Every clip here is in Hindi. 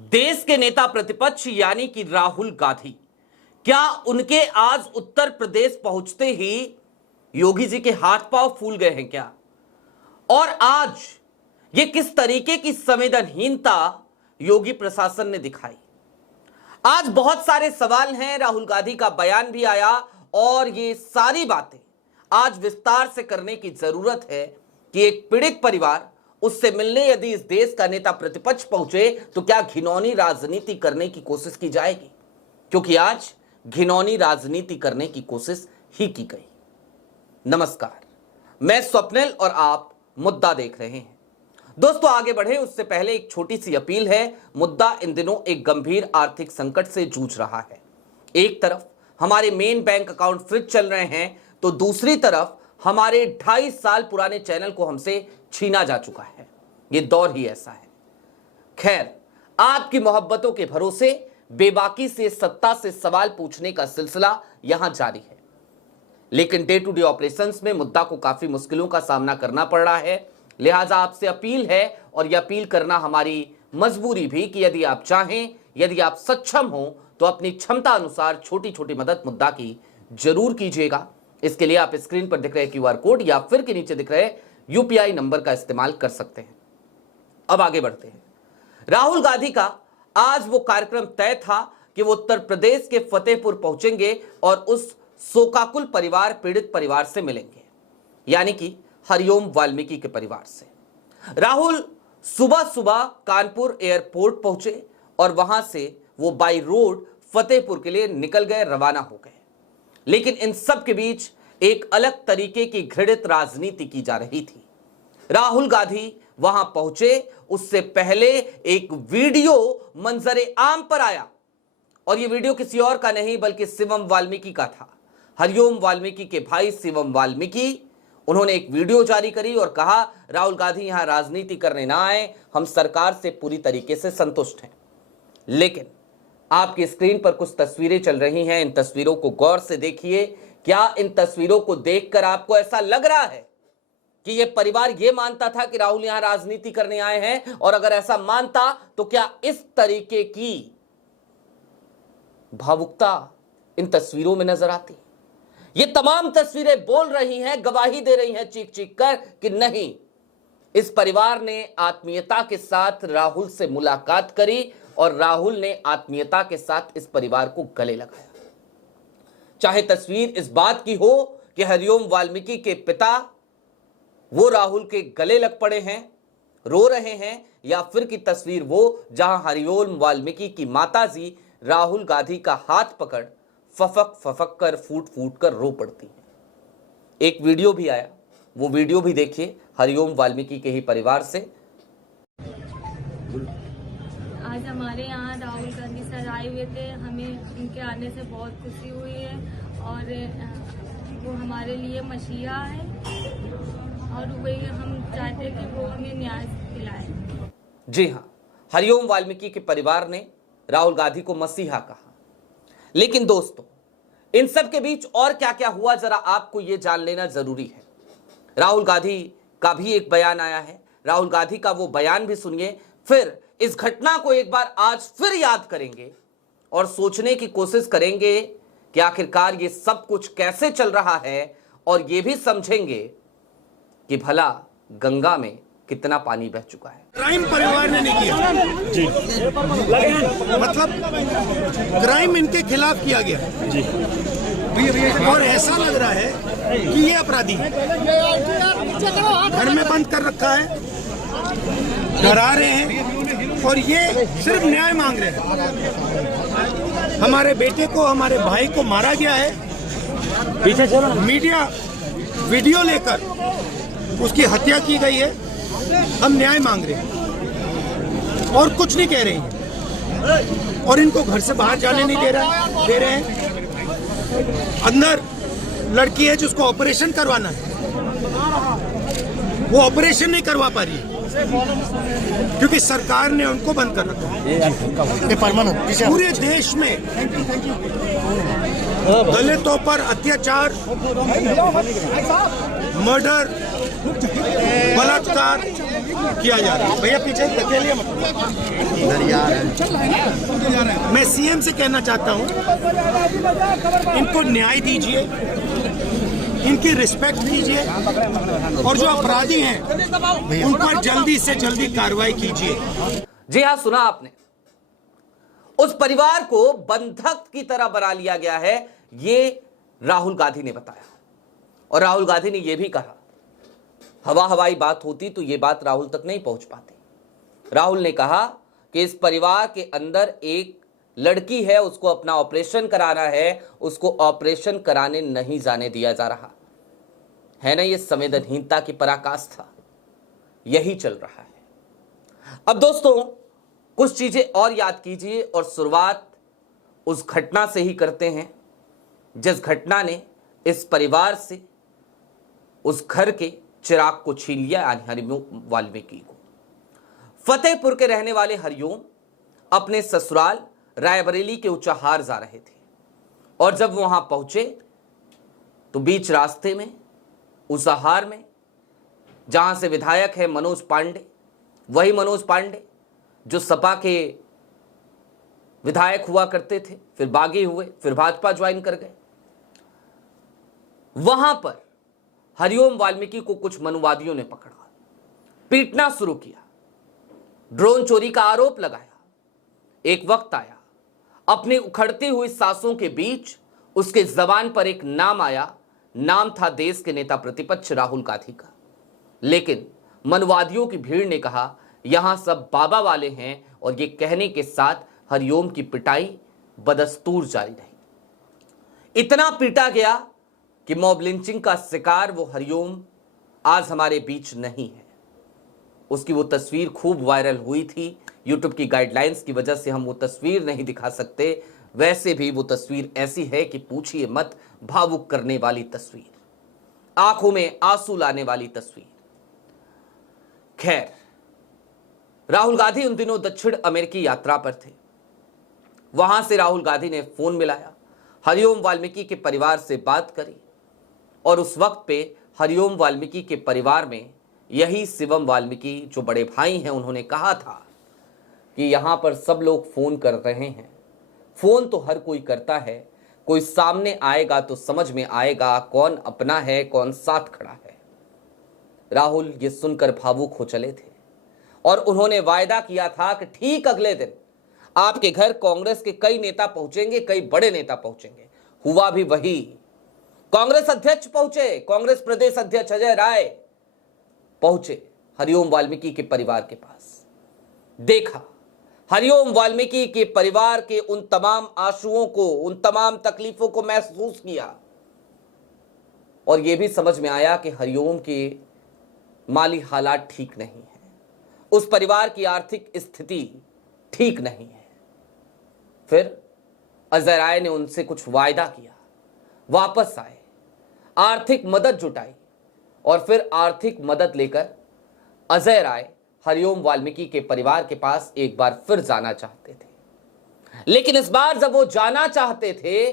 देश के नेता प्रतिपक्ष यानी कि राहुल गांधी, क्या उनके आज उत्तर प्रदेश पहुंचते ही योगी जी के हाथ पांव फूल गए हैं क्या? और आज ये किस तरीके की संवेदनहीनता योगी प्रशासन ने दिखाई? आज बहुत सारे सवाल हैं। राहुल गांधी का बयान भी आया और ये सारी बातें आज विस्तार से करने की जरूरत है कि एक पीड़ित परिवार उससे मिलने यदि इस देश का नेता प्रतिपक्ष पहुंचे तो क्या घिनौनी राजनीति करने की कोशिश की जाएगी? क्योंकि आज घिनौनी राजनीति करने की कोशिश ही की गई। नमस्कार, मैं स्वप्निल और आप मुद्दा देख रहे हैं। दोस्तों, आगे बढ़े उससे पहले एक छोटी सी अपील है। मुद्दा इन दिनों एक गंभीर आर्थिक संकट से जूझ रहा है। एक तरफ हमारे मेन बैंक अकाउंट फ्रीज चल रहे हैं तो दूसरी तरफ हमारे 2.5 साल पुराने चैनल को हमसे छीना जा चुका है। ये दौर ही ऐसा है। खैर, आपकी मोहब्बतों के भरोसे बेबाकी से सत्ता से सवाल पूछने का सिलसिला यहां जारी है, लेकिन डे टू डे ऑपरेशंस में मुद्दा को काफी मुश्किलों का सामना करना पड़ रहा है। लिहाजा आपसे अपील है और यह अपील करना हमारी मजबूरी भी कि यदि आप चाहें, यदि आप सक्षम हो तो अपनी क्षमता अनुसार छोटी छोटी मदद मुद्दा की जरूर कीजिएगा। इसके लिए आप स्क्रीन पर दिख रहे QR कोड या फिर के नीचे दिख रहे UPI नंबर का इस्तेमाल कर सकते हैं। अब आगे बढ़ते हैं। राहुल गांधी का आज वो कार्यक्रम तय था कि वो उत्तर प्रदेश के फतेहपुर पहुंचेंगे और उस शोकाकुल परिवार, पीड़ित परिवार से मिलेंगे, यानी कि हरिओम वाल्मीकि के परिवार से। राहुल सुबह सुबह कानपुर एयरपोर्ट पहुंचे और वहां से वो बाई रोड फतेहपुर के लिए निकल गए, रवाना हो गए। लेकिन इन सब के बीच एक अलग तरीके की घृणित राजनीति की जा रही थी। राहुल गांधी वहां पहुंचे उससे पहले एक वीडियो मंजरे आम पर आया और यह वीडियो किसी और का नहीं बल्कि शिवम वाल्मीकि का था। हरिओम वाल्मीकि के भाई शिवम वाल्मीकि, उन्होंने एक वीडियो जारी करी और कहा, राहुल गांधी यहां राजनीति करने ना आए, हम सरकार से पूरी तरीके से संतुष्ट हैं। लेकिन आपकी स्क्रीन पर कुछ तस्वीरें चल रही हैं, इन तस्वीरों को गौर से देखिए। क्या इन तस्वीरों को देखकर आपको ऐसा लग रहा है कि यह परिवार यह मानता था कि राहुल यहां राजनीति करने आए हैं? और अगर ऐसा मानता तो क्या इस तरीके की भावुकता इन तस्वीरों में नजर आती? ये तमाम तस्वीरें बोल रही हैं, गवाही दे रही हैं चीख चीख कर कि नहीं, इस परिवार ने आत्मीयता के साथ राहुल से मुलाकात करी और राहुल ने आत्मीयता के साथ इस परिवार को गले लगाया। चाहे तस्वीर इस बात की हो कि हरिओम वाल्मीकि के पिता वो राहुल के गले लग पड़े हैं, रो रहे हैं, या फिर की तस्वीर वो जहां हरिओम वाल्मीकि की माताजी राहुल गांधी का हाथ पकड़ फफक फफक कर, फूट फूट कर रो पड़ती है। एक वीडियो भी आया, वो वीडियो भी देखिए हरिओम वाल्मीकि के ही परिवार से। आज हमारे यहाँ राहुल गांधी सर आए हुए थे, हमें उनके आने से बहुत खुशी हुई है और वो हमारे लिए मसीहा है और वही हम चाहते हैं कि वो हमें न्याय दिलाए। जी हाँ, हरिओम वाल्मीकि के परिवार ने राहुल गांधी को मसीहा कहा। लेकिन दोस्तों, इन सब के बीच और क्या क्या हुआ जरा आपको यह जान लेना जरूरी है। राहुल गांधी का भी एक बयान आया है, राहुल गांधी का वो बयान भी सुनिए, फिर इस घटना को एक बार आज फिर याद करेंगे और सोचने की कोशिश करेंगे कि आखिरकार ये सब कुछ कैसे चल रहा है और ये भी समझेंगे कि भला गंगा में कितना पानी बह चुका है। क्राइम परिवार ने नहीं किया जी, मतलब क्राइम इनके खिलाफ किया गया जी, और ऐसा लग रहा है कि ये अपराधी घर में बंद कर रखा है, डरा रहे हैं और ये सिर्फ न्याय मांग रहे हैं। हमारे बेटे को, हमारे भाई को मारा गया है, पीछे चलो, मीडिया वीडियो लेकर उसकी हत्या की गई है। हम न्याय मांग रहे हैं और कुछ नहीं कह रहे हैं और इनको घर से बाहर जाने नहीं दे रहे हैं। अंदर लड़की है जिसको ऑपरेशन करवाना है, वो ऑपरेशन नहीं करवा पा रही है क्योंकि सरकार ने उनको बंद कर रखा है। पूरे देश में दलितों पर अत्याचार, मर्डर, बलात्कार किया जा रहा है। भैया पीछे धकेलिए मत। मैं सीएम से कहना चाहता हूं, इनको न्याय दीजिए, इनकी रिस्पेक्ट कीजिए और जो अपराधी हैं उन पर जल्दी से जल्दी कार्रवाई कीजिए। जी हां, सुना आपने, उस परिवार को बंधक की तरह बना लिया गया है, ये राहुल गांधी ने बताया। और राहुल गांधी ने यह भी कहा, हवाई बात होती तो यह बात राहुल तक नहीं पहुंच पाती। राहुल ने कहा कि इस परिवार के अंदर एक लड़की है, उसको अपना ऑपरेशन कराना है, उसको ऑपरेशन कराने नहीं जाने दिया जा रहा है। ना ये संवेदनहीनता की पराकाष्ठा, यही चल रहा है। अब दोस्तों कुछ चीजें और याद कीजिए और शुरुआत उस घटना से ही करते हैं जिस घटना ने इस परिवार से उस घर के चिराग को छीन लिया, यानी हरिओम वाल्मीकि को। फतेहपुर के रहने वाले हरिओम अपने ससुराल रायबरेली के उचाहार जा रहे थे और जब वहां पहुंचे तो बीच रास्ते में उचाहार में, जहां से विधायक है मनोज पांडे, वही मनोज पांडे जो सपा के विधायक हुआ करते थे, फिर बागी हुए, फिर भाजपा ज्वाइन कर गए, वहां पर हरिओम वाल्मीकि को कुछ मनुवादियों ने पकड़ा, पीटना शुरू किया, ड्रोन चोरी का आरोप लगाया। एक वक्त आया, अपनी उखड़ती हुई सांसों के बीच उसके जबान पर एक नाम आया, नाम था देश के नेता प्रतिपक्ष राहुल गांधी का। लेकिन मनवादियों की भीड़ ने कहा यहां सब बाबा वाले हैं और ये कहने के साथ हरिओम की पिटाई बदस्तूर जारी रही। इतना पीटा गया कि मॉब लिंचिंग का शिकार वो हरिओम आज हमारे बीच नहीं है। उसकी वो तस्वीर खूब वायरल हुई थी, यूट्यूब की गाइडलाइंस की वजह से हम वो तस्वीर नहीं दिखा सकते, वैसे भी वो तस्वीर ऐसी है कि पूछिए मत, भावुक करने वाली तस्वीर, आंखों में आंसू लाने वाली तस्वीर। खैर, राहुल गांधी उन दिनों दक्षिण अमेरिकी यात्रा पर थे। वहां से राहुल गांधी ने फोन मिलाया, हरिओम वाल्मीकि के परिवार से बात करी और उस वक्त पे हरिओम वाल्मीकि के परिवार में यही शिवम वाल्मीकि जो बड़े भाई हैं, उन्होंने कहा था कि यहां पर सब लोग फोन कर रहे हैं, फोन तो हर कोई करता है, कोई सामने आएगा तो समझ में आएगा कौन अपना है कौन साथ खड़ा है। राहुल ये सुनकर भावुक हो चले थे और उन्होंने वायदा किया था कि ठीक अगले दिन आपके घर कांग्रेस के कई नेता पहुंचेंगे, कई बड़े नेता पहुंचेंगे। हुआ भी वही, कांग्रेस अध्यक्ष पहुंचे, कांग्रेस प्रदेश अध्यक्ष अजय राय पहुंचे हरिओम वाल्मीकि के परिवार के पास। देखा हरिओम वाल्मीकि के परिवार के उन तमाम आंसुओं को, उन तमाम तकलीफों को महसूस किया और यह भी समझ में आया कि हरिओम के माली हालात ठीक नहीं है, उस परिवार की आर्थिक स्थिति ठीक नहीं है। फिर अजय राय ने उनसे कुछ वायदा किया, वापस आए, आर्थिक मदद जुटाई और फिर आर्थिक मदद लेकर अजय राय हरिओम वाल्मीकि के परिवार के पास एक बार फिर जाना चाहते थे। लेकिन इस बार जब वो जाना चाहते थे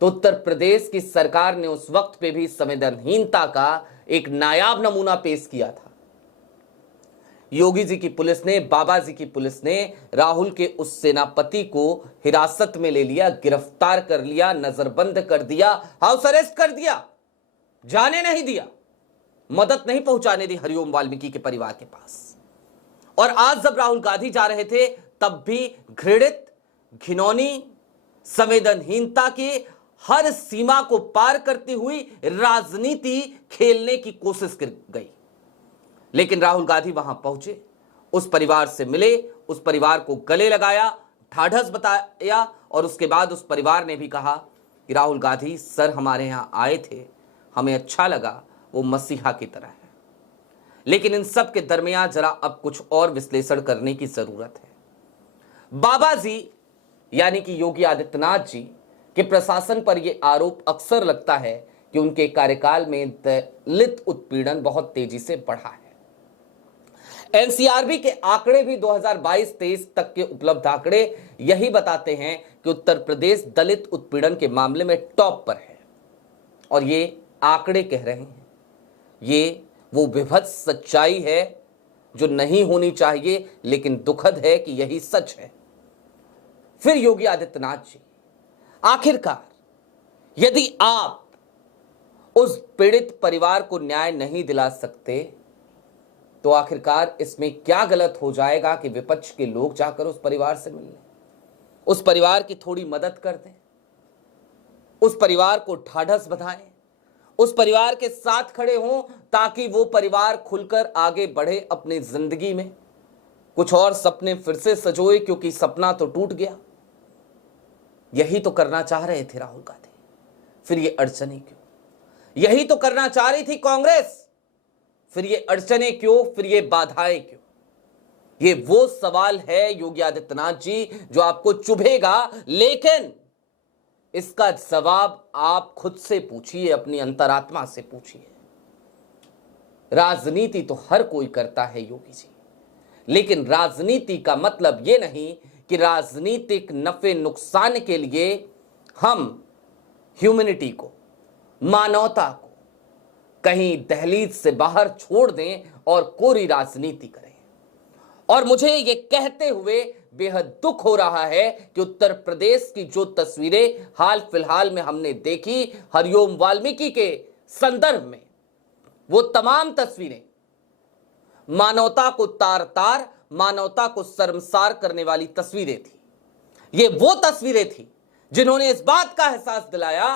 तो उत्तर प्रदेश की सरकार ने उस वक्त पे भी संवेदनहीनता का एक नायाब नमूना पेश किया था। योगी जी की पुलिस ने, बाबा जी की पुलिस ने राहुल के उस सेनापति को हिरासत में ले लिया, गिरफ्तार कर लिया, नजरबंद कर दिया, हाउस अरेस्ट कर दिया, जाने नहीं दिया, मदद नहीं पहुंचाने दी हरिओम वाल्मीकि के परिवार के पास। और आज जब राहुल गांधी जा रहे थे तब भी घृणित, घिनौनी, संवेदनहीनता की हर सीमा को पार करती हुई राजनीति खेलने की कोशिश की गई। लेकिन राहुल गांधी वहां पहुंचे, उस परिवार से मिले, उस परिवार को गले लगाया, ढाढ़स बताया और उसके बाद उस परिवार ने भी कहा कि राहुल गांधी सर हमारे यहां आए थे, हमें अच्छा लगा, वो मसीहा की तरह है। लेकिन इन सब के दरमियान जरा अब कुछ और विश्लेषण करने की जरूरत है। बाबा जी यानी कि योगी आदित्यनाथ जी के प्रशासन पर यह आरोप अक्सर लगता है कि उनके कार्यकाल में दलित उत्पीड़न बहुत तेजी से बढ़ा है। एनसीआरबी के आंकड़े भी 2022-23 तक के उपलब्ध आंकड़े यही बताते हैं कि उत्तर प्रदेश दलित उत्पीड़न के मामले में टॉप पर है। और ये आंकड़े कह रहे हैं, ये वो विभत्स सच्चाई है जो नहीं होनी चाहिए, लेकिन दुखद है कि यही सच है। फिर योगी आदित्यनाथ जी, आखिरकार यदि आप उस पीड़ित परिवार को न्याय नहीं दिला सकते तो आखिरकार इसमें क्या गलत हो जाएगा कि विपक्ष के लोग जाकर उस परिवार से मिलने, उस परिवार की थोड़ी मदद कर दें, उस परिवार को ढाढ़स बंधाएं, उस परिवार के साथ खड़े हों ताकि वो परिवार खुलकर आगे बढ़े अपनी जिंदगी में, कुछ और सपने फिर से सजोए, क्योंकि सपना तो टूट गया। यही तो करना चाह रहे थे राहुल गांधी, फिर ये अड़चने क्यों? यही तो करना चाह रही थी कांग्रेस, फिर ये अड़चने क्यों, फिर ये बाधाएं क्यों? ये वो सवाल है योगी आदित्यनाथ जी जो आपको चुभेगा, लेकिन इसका जवाब आप खुद से पूछिए, अपनी अंतरात्मा से पूछिए। राजनीति तो हर कोई करता है योगी जी, लेकिन राजनीति का मतलब यह नहीं कि राजनीतिक नफे नुकसान के लिए हम ह्यूमैनिटी को, मानवता को कहीं दहलीज से बाहर छोड़ दें और कोरी राजनीति करें। और मुझे ये कहते हुए बेहद दुख हो रहा है कि उत्तर प्रदेश की जो तस्वीरें हाल फिलहाल में हमने देखी हरिओम वाल्मीकि के संदर्भ में, वो तमाम तस्वीरें मानवता को तार तार, मानवता को शर्मसार करने वाली तस्वीरें थी। ये वो तस्वीरें थी जिन्होंने इस बात का एहसास दिलाया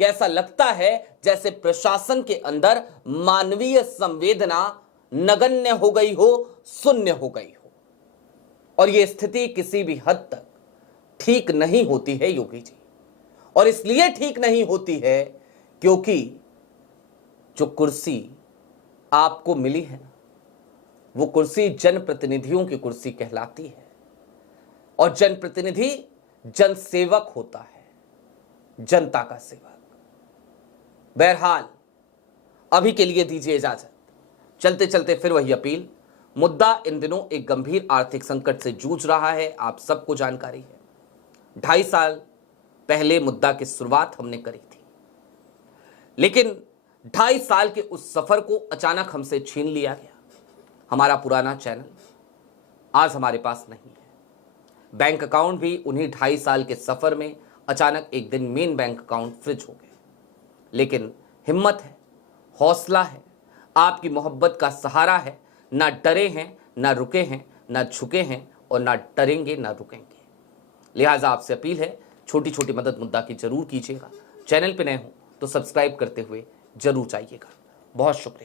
कि ऐसा लगता है जैसे प्रशासन के अंदर मानवीय संवेदना नगण्य हो गई हो, शून्य हो गई हो। और यह स्थिति किसी भी हद तक ठीक नहीं होती है योगी जी, और इसलिए ठीक नहीं होती है क्योंकि जो कुर्सी आपको मिली है ना, वो कुर्सी जनप्रतिनिधियों की कुर्सी कहलाती है, और जनप्रतिनिधि जनसेवक होता है, जनता का सेवक। बहरहाल अभी के लिए दीजिए इजाजत। चलते चलते फिर वही अपील, मुद्दा इन दिनों एक गंभीर आर्थिक संकट से जूझ रहा है, आप सबको जानकारी है। 2.5 साल पहले मुद्दा की शुरुआत हमने करी थी, लेकिन 2.5 साल के उस सफर को अचानक हमसे छीन लिया गया। हमारा पुराना चैनल आज हमारे पास नहीं है, बैंक अकाउंट भी उन्हीं 2.5 साल के सफर में अचानक एक दिन मेन बैंक अकाउंट फ्रीज हो गए। लेकिन हिम्मत है, हौसला है, आपकी मोहब्बत का सहारा है, ना डरे हैं, ना रुके हैं, ना झुके हैं, और ना डरेंगे ना रुकेंगे। लिहाजा आपसे अपील है, छोटी छोटी मदद मुद्दा की जरूर कीजिएगा। चैनल पे नए हो तो सब्सक्राइब करते हुए जरूर जाइएगा। बहुत शुक्रिया।